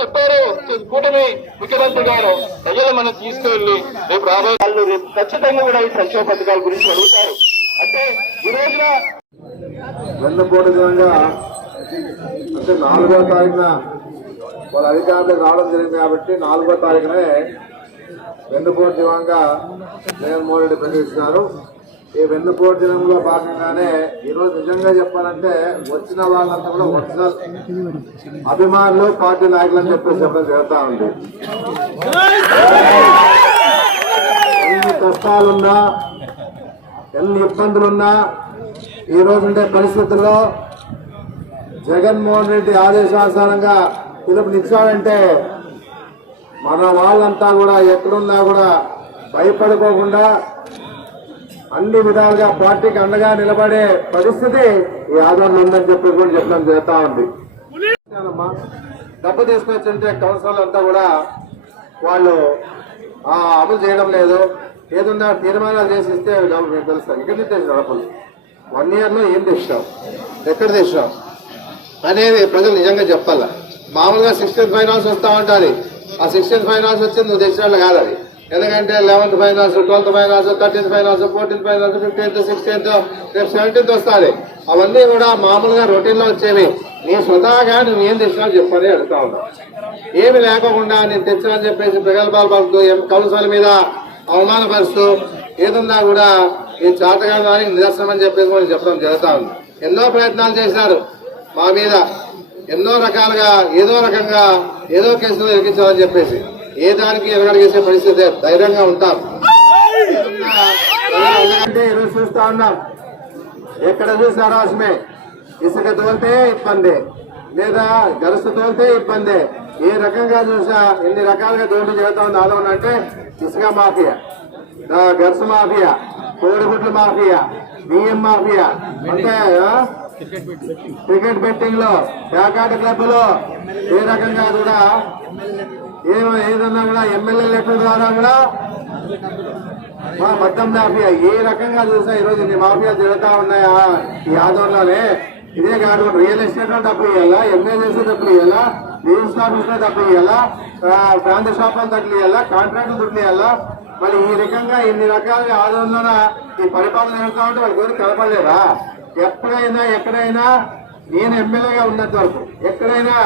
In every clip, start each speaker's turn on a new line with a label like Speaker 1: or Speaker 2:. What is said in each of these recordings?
Speaker 1: చెప్పారు. కూటమి ముఖ్యమంత్రి గారు ప్రజలు మనం తీసుకువెళ్ళి రేపు రాబోయే వాళ్ళు రేపు ఖచ్చితంగా కూడా ఈ సంక్షేమ పథకాల గురించి అడుగుతారు. అంటే ఈ రోజున
Speaker 2: వెన్నపోటు దినంగా అంటే నాలుగో తారీఖున వాళ్ళ అధికారులకు రావడం జరిగింది కాబట్టి నాలుగో తారీఖునే వెన్నుపోటు దినంగా జగన్మోహన్ రెడ్డి ప్రకటిస్తున్నారు. ఈ వెన్నుపోటు దినంలో భాగంగానే ఈరోజు నిజంగా చెప్పాలంటే వచ్చిన వాళ్ళంతా కూడా ఒరిజినల్ అభిమానులు పార్టీ నాయకులు అని చెప్పేసి చెప్పడం వెళ్తా ఉంది. ఎన్ని కష్టాలున్నా ఎన్ని ఇబ్బందులున్నా ఈ రోజుండే పరిస్థితుల్లో జగన్మోహన్ రెడ్డి ఆదేశానుసారంగా పిలుపునిచ్చాడంటే మన వాళ్ళంతా కూడా ఎక్కడున్నా కూడా భయపడుకోకుండా అన్ని విధాలుగా పార్టీకి అండగా నిలబడే పరిస్థితి ఈ ఉందని చెప్పి కూడా చెప్పడం జరుగుతా ఉంది. డబ్బు తీసుకొచ్చింటే కౌన్సిలర్లు అంతా కూడా వాళ్ళు అమలు చేయడం లేదు. ఏదన్నా తీర్మానాలు చేసి ఇస్తే మీకు తెలుస్తాయి ఇక్కడ తెచ్చిన డబ్బులు? వన్ ఇయర్లో ఏం తెచ్చినాం ఎక్కడ తెచ్చినాం అనేది ప్రజలు నిజంగా చెప్పాలా? మామూలుగా సిక్స్టీన్ ఫైనాన్స్ వస్తూ ఉంటుంది. ఆ సిక్స్టీన్ ఫైనాన్స్ వచ్చింది నువ్వు తెచ్చినట్లు కాదు అది ఎందుకంటే eleventh finance twelfth finance thirteenth finance fourteenth finance fifteenth sixteenth రేపు సెవెంటీన్త్ వస్తుంది. అవన్నీ కూడా మామూలుగా రొటీన్లో వచ్చేవి. నీ స్వతహాగా నువ్వు ఏం తెచ్చినావు చెప్పని అడుగుతా ఉన్నావు ఏమి లేకోకుండా నేను తెచ్చానని చెప్పేసి ప్రగల్భాలు పలుకుతూ కౌన్సిల్ మీద అవమానపరుస్తూ ఏదన్నా కూడా ఈ చాతగా దానికి నిదర్శనం అని చెప్పేసి మనం చెప్పడం జరుగుతా ఉంది. ఎన్నో ప్రయత్నాలు చేశారు మా మీద. ఎన్నో రకాలుగా ఏదో రకంగా ఏదో కేసులో ఇరికించాలని చెప్పేసి. ఏ దానికి ఎరగడిగేసే పరిస్థితి ధైర్యంగా ఉంటాం. అంటే ఈరోజు చూస్తా ఉన్నాం. ఎక్కడ చూసినా రాసమే ఇసుక తోలితే ఇబ్బంది. లేదా గరుసు తోలితే ఇబ్బంది. ఏ రకంగా చూసినా ఎన్ని రకాలుగా దోపిడీ చేస్తా ఉంది ఆలోచన అంటే ఇసుక మాఫియా. ఆ, గరుసు మాఫియా కోడిగుడ్ల మాఫియా బియ్యం మాఫియా. అంటే క్రికెట్ బెట్టింగ్లో బ్యాకాట క్లబ్లో ఏ రకంగా కూడా ఏ ఏదన్నా కూడా ఎమ్మెల్యే లెటర్ ద్వారా కూడా మా మొత్తం మాఫియా ఏ రకంగా చూసా ఈ రోజు ఇన్ని మాఫియా జరుగుతా ఉన్నాయా ఈ ఆందోళనలోనే ఇదే కాదు రియల్ ఎస్టేట్లో డబ్బులు ఇవ్వాలా ఎంఏ డబ్బులు ఇవ్వాలా రిజిస్టర్ ఆఫీస్లో డబ్బులు ఇవ్వాలా ప్రాంత షాప్ డబ్బులు ఇవ్వాలా కాంట్రాక్ట్ దుడ్లు ఇవ్వాలా మరి ఈ రకంగా ఇన్ని రకాలుగా ఆందోళన ఈ పరిపాలన జరుగుతా ఉంటే వాళ్ళ గురించి కలపలేరా ఎప్పుడైనా ఎక్కడైనా నేను ఎమ్మెల్యేగా ఉన్నంత వరకు ఎక్కడైనా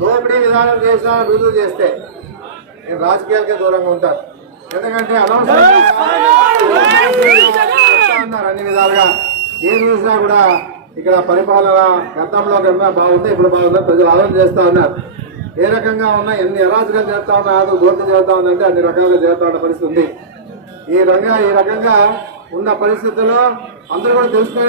Speaker 2: దోపిడీ విధానం చేసినా రుజువు చేస్తే నేను రాజకీయాలకే దూరంగా ఉంటాను. ఎందుకంటే అనవసరంగా అన్ని విధాలుగా ఏం చూసినా కూడా ఇక్కడ పరిపాలన గతంలో కన్నా బాగుంది ఇప్పుడు బాగుంది ప్రజలు ఆలోచన చేస్తా ఉన్నారు. ఏ రకంగా ఉన్నా ఎన్ని అరాజకాలు చేస్తా ఉన్నారు దోపిడీ చేస్తా ఉందంటే అన్ని రకాలుగా చేస్తా ఉన్న పరిస్థితి ఉంది. ఈ రంగా ఈ రకంగా ఉన్న పరిస్థితుల్లో అందరూ కూడా తెలుసుకునే